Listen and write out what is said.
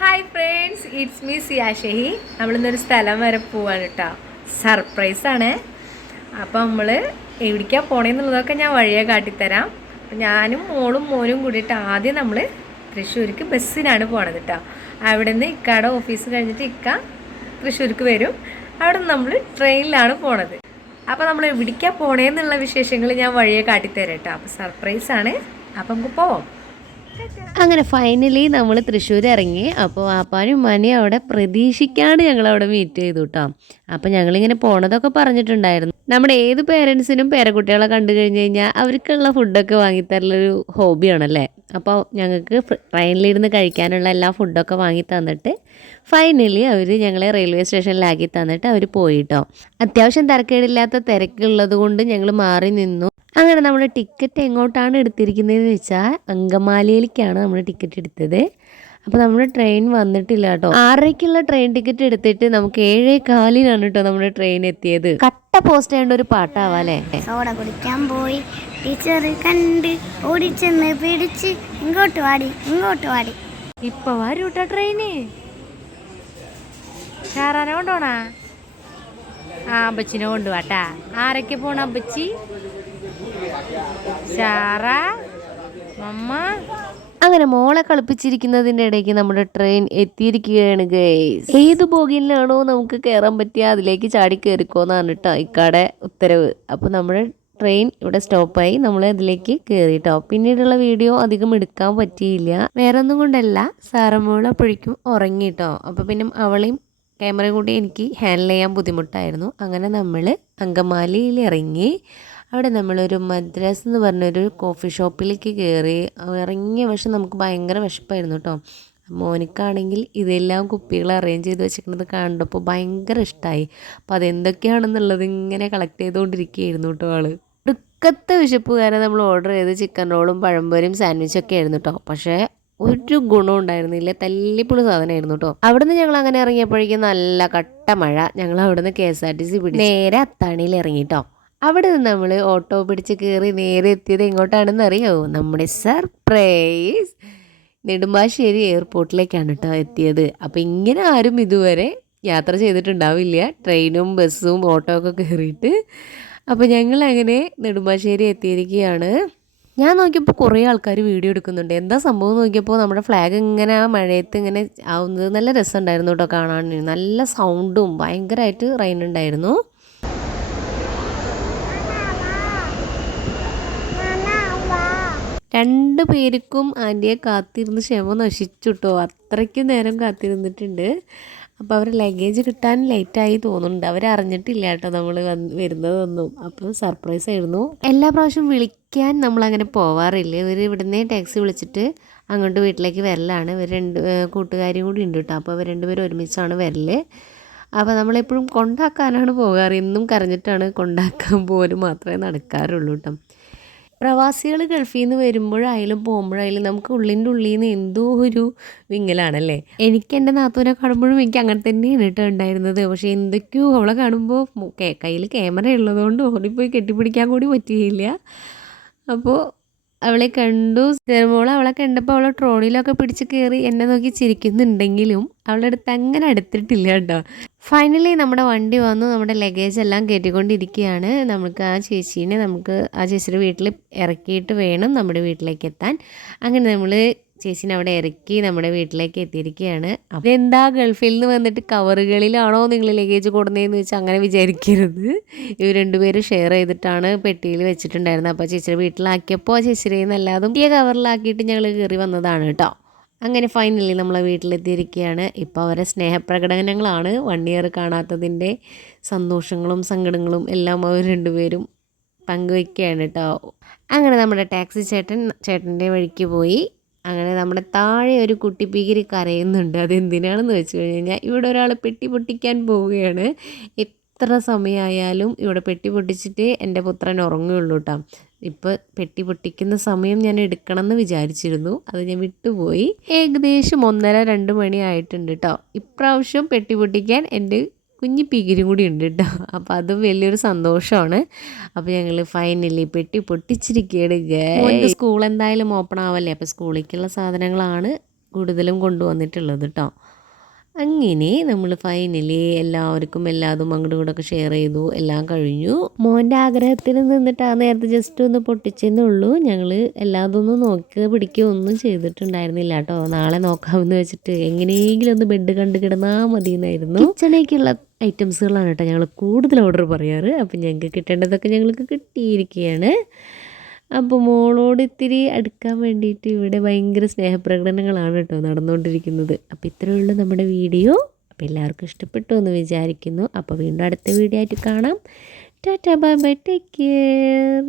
Hi friends it's me Siya Shehi നമ്മളിന്നൊരു സ്ഥലം വരെ പോവാണ് കേട്ടോ സർപ്രൈസാണ് അപ്പോൾ നമ്മൾ എവിടേക്കാണ് പോണേന്നുള്ളതൊക്കെ ഞാൻ വഴിയെ കാട്ടിത്തരാം. അപ്പം ഞാനും മോളും മോനും കൂടിയിട്ട് ആദ്യം നമ്മൾ തൃശ്ശൂർക്ക് ബസ്സിനാണ് പോണത് കേട്ടോ അവിടെ നിന്ന് ഇക്കാടെ ഓഫീസ് കഴിഞ്ഞിട്ട് ഇക്ക തൃശ്ശൂർക്ക് വരും. അവിടെ നമ്മൾ ട്രെയിനിലാണ് പോണത്. അപ്പോൾ നമ്മൾ എവിടേക്കാണ് പോണേന്നുള്ള വിശേഷങ്ങൾ ഞാൻ വഴിയെ കാട്ടിത്തരാം കേട്ടോ അപ്പോൾ സർപ്രൈസാണ് അപ്പം നമുക്ക് പോവാം. അങ്ങനെ ഫൈനലി നമ്മൾ തൃശ്ശൂർ ഇറങ്ങി അപ്പോൾ ആപ്പാനും മനയും അവിടെ പ്രതീക്ഷിക്കാണ്ട് ഞങ്ങൾ അവിടെ മീറ്റ് ചെയ്തു കേട്ടോ അപ്പോൾ ഞങ്ങളിങ്ങനെ പോണതൊക്കെ പറഞ്ഞിട്ടുണ്ടായിരുന്നു. നമ്മുടെ ഏത് പേരൻസിനും പേരക്കുട്ടികളെ കണ്ടു കഴിഞ്ഞ് കഴിഞ്ഞാൽ അവർക്കുള്ള ഫുഡൊക്കെ വാങ്ങിത്തരലൊരു ഹോബിയാണല്ലേ അപ്പോൾ ഞങ്ങൾക്ക് ട്രെയിനിലിരുന്ന് കഴിക്കാനുള്ള എല്ലാ ഫുഡൊക്കെ വാങ്ങി തന്നിട്ട് ഫൈനലി അവർ ഞങ്ങളെ റെയിൽവേ സ്റ്റേഷനിലാക്കി തന്നിട്ട് അവർ പോയിട്ടോ അത്യാവശ്യം തിരക്കേടില്ലാത്ത തിരക്കുള്ളത് കൊണ്ട് ഞങ്ങൾ മാറി നിന്നു. അങ്ങനെ നമ്മൾ ടിക്കറ്റ് എങ്ങോട്ടാണ് എടുത്തിരിക്കുന്നതെന്ന് വെച്ചാൽ അങ്കമാലിയിലേക്കാണ് നമ്മൾ ടിക്കറ്റ് എടുത്തത്. അപ്പോൾ നമ്മുടെ ട്രെയിൻ വന്നിട്ടില്ല കേട്ടോ. ആറരയ്ക്കുള്ള ട്രെയിൻ ടിക്കറ്റ് എടുത്തിട്ട് നമുക്ക് ഏഴേ കാലിനാണ് കേട്ടോ നമ്മുടെ ട്രെയിൻ എത്തിയത്. കട്ട പോസ്റ്റ് ചെയ്യേണ്ട ഒരു പാട്ടാവാല്ലേ? സോഡ കുടിക്കാൻ പോയി. ടീച്ചർ കണ്ട് ഓടിച്ചെന്ന് പിടിച്ച് ഇങ്ങോട്ട് വാടി ഇങ്ങോട്ട് വാടി. ഇപ്പൊ വരൂട്ടാ ട്രെയിന് ഷാറാനെ കൊണ്ടോണാ? ആ അമ്പച്ചിനെ കൊണ്ടുപോട്ടാ ആരൊക്കെ പോണ അമ്പച്ചി മമ്മ. അങ്ങനെ മോളെ കളിപ്പിച്ചിരിക്കുന്നതിന്റെ ഇടയ്ക്ക് നമ്മുടെ ട്രെയിൻ എത്തിയിരിക്കുകയാണ് ഗൈസ് ഏത് ബോഗിയിലാണോ നമുക്ക് കയറാൻ പറ്റിയ അതിലേക്ക് ചാടി കയറിക്കോന്നാണ് കേട്ടോ ഇക്കാടെ ഉത്തരവ്. അപ്പോൾ നമ്മുടെ ട്രെയിൻ ഇവിടെ സ്റ്റോപ്പായി നമ്മൾ അതിലേക്ക് കയറിട്ടോ പിന്നീടുള്ള വീഡിയോ അധികം എടുക്കാൻ പറ്റിയില്ല. വേറെ ഒന്നും കൊണ്ടല്ല. സാറമ്മോൾ അപ്പോഴേക്കും ഉറങ്ങിട്ടോ. അപ്പോൾ പിന്നെ അവളെയും ക്യാമറ കൂടി എനിക്ക് ഹാൻഡിൽ ചെയ്യാൻ ബുദ്ധിമുട്ടായിരുന്നു. അങ്ങനെ നമ്മൾ അങ്കമാലിയിൽ ഇറങ്ങി അവിടെ നമ്മളൊരു മദ്രാസ് എന്ന് പറഞ്ഞൊരു കോഫി ഷോപ്പിലേക്ക് കയറി ഇറങ്ങിയ പക്ഷെ നമുക്ക് ഭയങ്കര വിശപ്പായിരുന്നു കേട്ടോ. മോനിക്കാണെങ്കിൽ ഇതെല്ലാം കുപ്പികൾ അറേഞ്ച് ചെയ്ത് വെച്ചിരിക്കുന്നത് കണ്ടപ്പോൾ ഭയങ്കര ഇഷ്ടമായി അപ്പോൾ അതെന്തൊക്കെയാണെന്നുള്ളത് ഇങ്ങനെ കളക്ട് ചെയ്തുകൊണ്ടിരിക്കുകയായിരുന്നു കേട്ടോ ആൾ. ഒടുക്കത്തെ വിശപ്പ് കാരണം നമ്മൾ ഓർഡർ ചെയ്ത് ചിക്കൻ റോളും പഴംപൊരിയും സാൻഡ്വിച്ചും ഒക്കെ ആയിരുന്നു കേട്ടോ. പക്ഷേ ഒരു ഗുണം ഉണ്ടായിരുന്നില്ല. തല്ലിപ്പൊളി സാധനമായിരുന്നു കേട്ടോ. അവിടുന്ന് ഞങ്ങൾ അങ്ങനെ ഇറങ്ങിയപ്പോഴേക്കും നല്ല കട്ട മഴ. ഞങ്ങൾ അവിടുന്ന് K S R T C പിടിച്ച് നേരെ അത്താണിയിൽ ഇറങ്ങി കേട്ടോ. അവിടെ നിന്ന് നമ്മൾ ഓട്ടോ പിടിച്ച് കയറി നേരെ എത്തിയത് എങ്ങോട്ടാണെന്ന് അറിയാമോ നമ്മുടെ സർപ്രൈസ് നെടുമ്പാശ്ശേരി എയർപോർട്ടിലേക്കാണ് കേട്ടോ എത്തിയത്. അപ്പോൾ ഇങ്ങനെ ആരും ഇതുവരെ യാത്ര ചെയ്തിട്ടുണ്ടാവില്ല. ട്രെയിനും ബസ്സും ഓട്ടോ ഒക്കെ കയറിയിട്ട് അപ്പോൾ ഞങ്ങൾ അങ്ങനെ നെടുമ്പാശ്ശേരി എത്തിയിരിക്കുകയാണ്. ഞാൻ നോക്കിയപ്പോൾ കുറേ ആൾക്കാർ വീഡിയോ എടുക്കുന്നുണ്ട്. എന്താ സംഭവം നോക്കിയപ്പോൾ നമ്മുടെ ഫ്ലാഗ് ഇങ്ങനെ ആ മഴയത്ത് ഇങ്ങനെ ആവുന്നത് നല്ല രസമുണ്ടായിരുന്നു കേട്ടോ കാണാൻ. നല്ല സൗണ്ടും ഭയങ്കരമായിട്ട് റെയിൻ ഉണ്ടായിരുന്നു. രണ്ട് പേർക്കും ആന്റിയെ കാത്തിരുന്ന് ക്ഷമ നശിച്ചുട്ടോ. അത്രയ്ക്ക് നേരം കാത്തിരുന്നിട്ടുണ്ട്. അപ്പോൾ അവർ ലഗേജ് കിട്ടാൻ ലേറ്റായി തോന്നുന്നുണ്ട്. അവർ അറിഞ്ഞിട്ടില്ല കേട്ടോ നമ്മൾ വരുന്നതൊന്നും. അപ്പോൾ സർപ്രൈസ് ആയിരുന്നു. എല്ലാ പ്രാവശ്യം വിളിക്കാൻ നമ്മൾ അങ്ങനെ പോവാറില്ല. ഇവർ ഇവിടുന്ന് ടാക്സി വിളിച്ചിട്ട് അങ്ങോട്ട് വീട്ടിലേക്ക് വരലാണ്. ഇവർ രണ്ട് കൂട്ടുകാരും കൂടി ഉണ്ട് കേട്ടോ. അപ്പോൾ അവർ രണ്ടുപേരും ഒരുമിച്ചാണ് വരൽ അപ്പോൾ നമ്മളെപ്പോഴും കൊണ്ടാക്കാനാണ് പോകാറ്. എന്നും കരഞ്ഞിട്ടാണ് കൊണ്ടാക്കാൻ പോലും മാത്രമേ നടക്കാറുള്ളൂ കേട്ടോ. പ്രവാസികൾ ഗൾഫിൽ നിന്ന് വരുമ്പോഴായാലും പോകുമ്പോഴായാലും നമുക്ക് ഉള്ളിന്റെ ഉള്ളിൽ നിന്ന് എന്തോ ഒരു വിങ്ങലാണല്ലേ? എനിക്ക് എന്റെ നാത്തൂനെ കാണുമ്പോഴും എനിക്ക് അങ്ങനെ തന്നെയാണ് കേട്ടോ ഉണ്ടായിരുന്നത്. പക്ഷേ എന്തൊക്കെയോ അവളെ കാണുമ്പോൾ കയ്യിൽ ക്യാമറ ഉള്ളതുകൊണ്ട് ഓടിപ്പോയി കെട്ടിപ്പിടിക്കാൻ കൂടി പറ്റിയില്ല അപ്പോൾ അവളെ കണ്ടു. ചെറുമോൾ അവളെ കണ്ടപ്പോൾ അവളെ ട്രോളിലൊക്കെ പിടിച്ച് കയറി എന്നെ നോക്കി ചിരിക്കുന്നുണ്ടെങ്കിലും അവളുടെ അടുത്ത് അങ്ങനെ അടുത്തിട്ടില്ല കേട്ടോ. ഫൈനലി നമ്മുടെ വണ്ടി വന്നു. നമ്മുടെ ലഗേജ് എല്ലാം കയറ്റിക്കൊണ്ടിരിക്കുകയാണ്. നമുക്ക് ആ ചേച്ചീനെ നമുക്ക് ആ ചേച്ചിയുടെ വീട്ടിൽ ഇറക്കിയിട്ട് വേണം നമ്മുടെ വീട്ടിലേക്ക് എത്താൻ. അങ്ങനെ നമ്മൾ ചേച്ചീനെ അവിടെ ഇറക്കി നമ്മുടെ വീട്ടിലേക്ക് എത്തിയിരിക്കുകയാണ്. അപ്പോൾ എന്താ ഗൾഫിൽ നിന്ന് വന്നിട്ട് കവറുകളിലാണോ നിങ്ങൾ ലഗേജ് കൊടുന്നതെന്ന് വെച്ചാൽ അങ്ങനെ വിചാരിക്കരുത്. ഇവർ രണ്ടുപേരും ഷെയർ ചെയ്തിട്ടാണ് പെട്ടിയിൽ വെച്ചിട്ടുണ്ടായിരുന്നത്. അപ്പോൾ ചേച്ചിയുടെ വീട്ടിലാക്കിയപ്പോൾ ചേച്ചിയുടെ നല്ലാതും പുതിയ കവറിലാക്കിയിട്ട് ഞങ്ങൾ കയറി വന്നതാണ് കേട്ടോ. അങ്ങനെ ഫൈനലി നമ്മളെ വീട്ടിലെത്തിയിരിക്കുകയാണ്. ഇപ്പോൾ അവരെ സ്നേഹപ്രകടനങ്ങളാണ്. വൺ ഇയർ കാണാത്തതിന്റെ സന്തോഷങ്ങളും സങ്കടങ്ങളും എല്ലാം അവർ രണ്ടുപേരും പങ്കുവയ്ക്കുകയാണ് കേട്ടോ. അങ്ങനെ നമ്മുടെ ടാക്സി ചേട്ടൻ ചേട്ടന്റെ വഴിക്ക് പോയി. അങ്ങനെ നമ്മുടെ താഴെ ഒരു കുട്ടി പീകിരി കരയുന്നുണ്ട്. അതെന്തിനാണെന്ന് വെച്ച് കഴിഞ്ഞാൽ ഇവിടെ ഒരാൾ പെട്ടി പൊട്ടിക്കാൻ പോവുകയാണ്. എത്ര സമയമായാലും ഇവിടെ പെട്ടി പൊട്ടിച്ചിട്ട് എന്റെ പുത്രൻ ഉറങ്ങുകയുള്ളൂ കേട്ടോ ഇപ്പോൾ പെട്ടി പൊട്ടിക്കുന്ന സമയം ഞാൻ എടുക്കണം എന്ന് വിചാരിച്ചിരുന്നു. അത് ഞാൻ വിട്ടുപോയി. ഏകദേശം ഒന്നര രണ്ട് മണി ആയിട്ടുണ്ട് കേട്ടോ ഇപ്രാവശ്യം പെട്ടി പൊട്ടിക്കാൻ എന്റെ കുഞ്ഞി പീകിരും കൂടി ഉണ്ട് കേട്ടോ. അപ്പോൾ അതും വലിയൊരു സന്തോഷമാണ്. അപ്പോൾ ഞങ്ങൾ ഫൈനലി പെട്ടി പൊട്ടിച്ചിരിക്കുകയാണ് സ്കൂൾ എന്തായാലും ഓപ്പൺ ആവല്ലേ? അപ്പോൾ സ്കൂളിലേക്കുള്ള സാധനങ്ങളാണ് കൂടുതലും കൊണ്ടുവന്നിട്ടുള്ളത് കേട്ടോ. അങ്ങനെ നമ്മൾ ഫൈനലി എല്ലാവർക്കും എല്ലാതും അങ്ങോട്ടും ഇങ്ങോട്ടൊക്കെ ഷെയർ ചെയ്തു. എല്ലാം കഴിഞ്ഞു. മോന്റെ ആഗ്രഹത്തിൽ നിന്നിട്ട് ആ നേരത്തെ ജസ്റ്റ് ഒന്ന് പൊട്ടിച്ചെന്നേ ഉള്ളൂ. ഞങ്ങൾ എല്ലാതൊന്നും നോക്കി പിടിക്കുക ഒന്നും ചെയ്തിട്ടുണ്ടായിരുന്നില്ല കേട്ടോ. നാളെ നോക്കാമെന്ന് വെച്ചിട്ട് എങ്ങനെയെങ്കിലും ഒന്ന് ബെഡ് കണ്ട് കിടന്നാൽ മതി എന്നായിരുന്നു കിച്ചണേക്കുള്ള ഐറ്റംസുകളാണ് കേട്ടോ ഞങ്ങൾ കൂടുതൽ ഓർഡർ പറയാറ്. അപ്പം ഞങ്ങൾക്ക് കിട്ടേണ്ടതൊക്കെ ഞങ്ങൾക്ക് കിട്ടിയിരിക്കുകയാണ്. അപ്പോൾ മോളോട് ഇത്തിരി അടുക്കാൻ വേണ്ടിയിട്ട് ഇവിടെ ഭയങ്കര സ്നേഹപ്രകടനങ്ങളാണ് കേട്ടോ നടന്നുകൊണ്ടിരിക്കുന്നത്. അപ്പോൾ ഇത്രയേ ഉള്ളൂ നമ്മുടെ വീഡിയോ. അപ്പോൾ എല്ലാവർക്കും ഇഷ്ടപ്പെട്ടു എന്ന് വിചാരിക്കുന്നു. അപ്പോൾ വീണ്ടും അടുത്ത വീഡിയോ ആയിട്ട് കാണാം. Tata bye bye. Take care